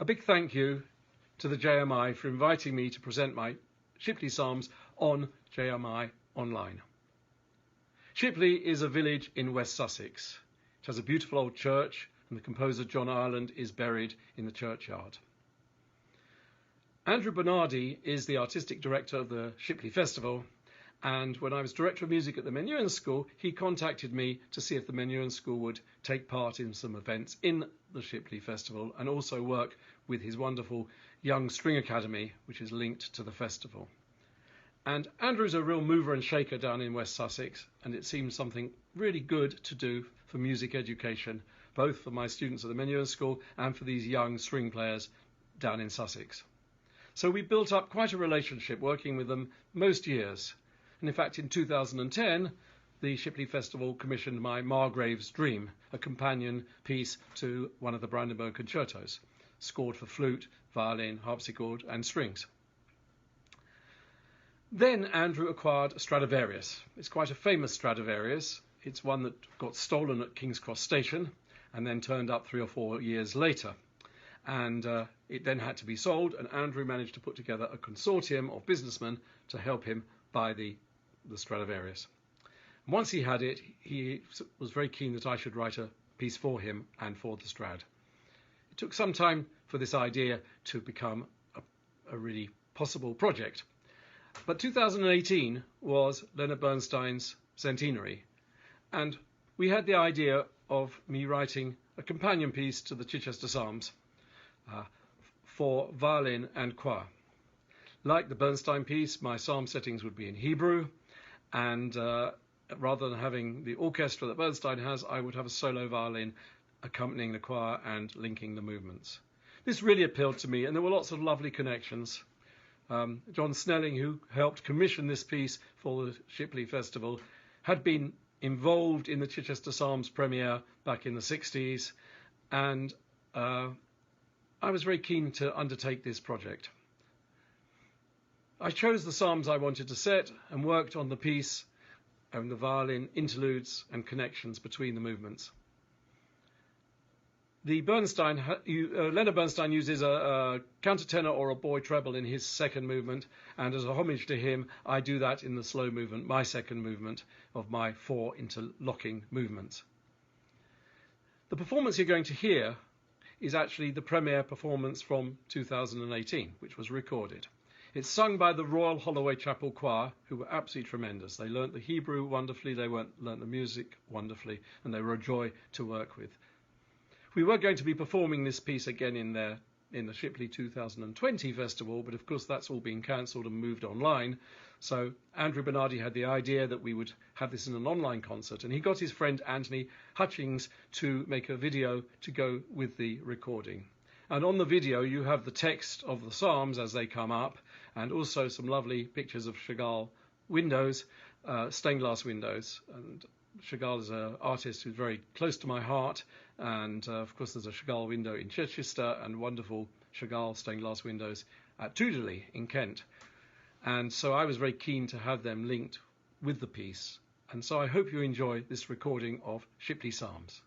A big thank you to the JMI for inviting me to present my Shipley Psalms on JMI Online. Shipley is a village in West Sussex. It has a beautiful old church, and the composer John Ireland is buried in the churchyard. Andrew Bernardi is the artistic director of the Shipley Festival, and when I was director of music at the Menuhin School, he contacted me to see if the Menuhin School would take part in some events in the Shipley Festival and also work with his wonderful Young String Academy, which is linked to the festival. And Andrew's a real mover and shaker down in West Sussex, and it seemed something really good to do for music education, both for my students at the Menuhin School and for these young string players down in Sussex. So we built up quite a relationship working with them most years. And in fact, in 2010, the Shipley Festival commissioned my Margrave's Dream, a companion piece to one of the Brandenburg concertos, scored for flute, violin, harpsichord and strings. Then Andrew acquired a Stradivarius. It's quite a famous Stradivarius. It's one that got stolen at King's Cross Station and then turned up 3 or 4 years later. And it then had to be sold, and Andrew managed to put together a consortium of businessmen to help him buy the Stradivarius. And once he had it, he was very keen that I should write a piece for him and for the Strad. It took some time for this idea to become a really possible project. But 2018 was Leonard Bernstein's centenary, and we had the idea of me writing a companion piece to the Chichester Psalms for violin and choir. Like the Bernstein piece, my psalm settings would be in Hebrew, and rather than having the orchestra that Bernstein has, I would have a solo violin accompanying the choir and linking the movements. This really appealed to me, and there were lots of lovely connections. John Snelling, who helped commission this piece for the Shipley Festival, had been involved in the Chichester Psalms premiere back in the 60s, and I was very keen to undertake this project. I chose the psalms I wanted to set and worked on the piece and the violin interludes and connections between the movements. The Leonard Bernstein uses a countertenor or a boy treble in his second movement, and as a homage to him, I do that in the slow movement, my second movement of my 4 interlocking movements. The performance you're going to hear is actually the premiere performance from 2018, which was recorded. It's sung by the Royal Holloway Chapel Choir, who were absolutely tremendous. They learnt the Hebrew wonderfully, they learnt the music wonderfully, and they were a joy to work with. We were going to be performing this piece again in the Shipley 2020 festival, but of course that's all been cancelled and moved online. So Andrew Bernardi had the idea that we would have this in an online concert, and he got his friend Anthony Hutchings to make a video to go with the recording. And on the video you have the text of the Psalms as they come up, and also some lovely pictures of Chagall windows, stained glass windows. And Chagall is an artist who's very close to my heart, and of course there's a Chagall window in Chichester and wonderful Chagall stained glass windows at Tudeley in Kent. And so I was very keen to have them linked with the piece, and so I hope you enjoy this recording of Shipley Psalms.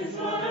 is what